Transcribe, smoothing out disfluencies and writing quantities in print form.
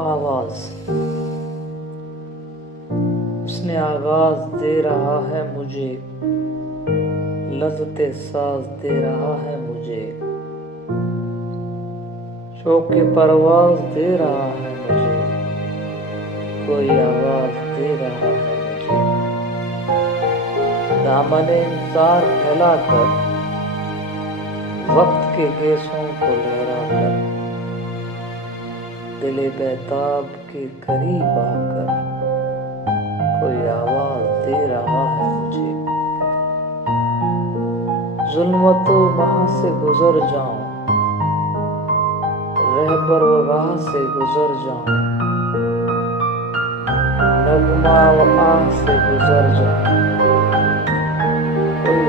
आवाज। उसने आगाज दे रहा है मुझे, लज़्ज़ते साज दे रहा है मुझे, शौक़े परवाज दे रहा है मुझे, कोई आवाज दे रहा है मुझे। दामने इंतज़ार फैलाकर, वक्त के गैसों को लहरा कर, दिले बेताब के करीब आकर, कोई आवाज दे रहा है मुझे। ज़ुल्मतों वहाँ से गुजर जाऊं, रहबर व राह से गुजर जाऊं, नगमा व आह से गुजर जाऊं, कोई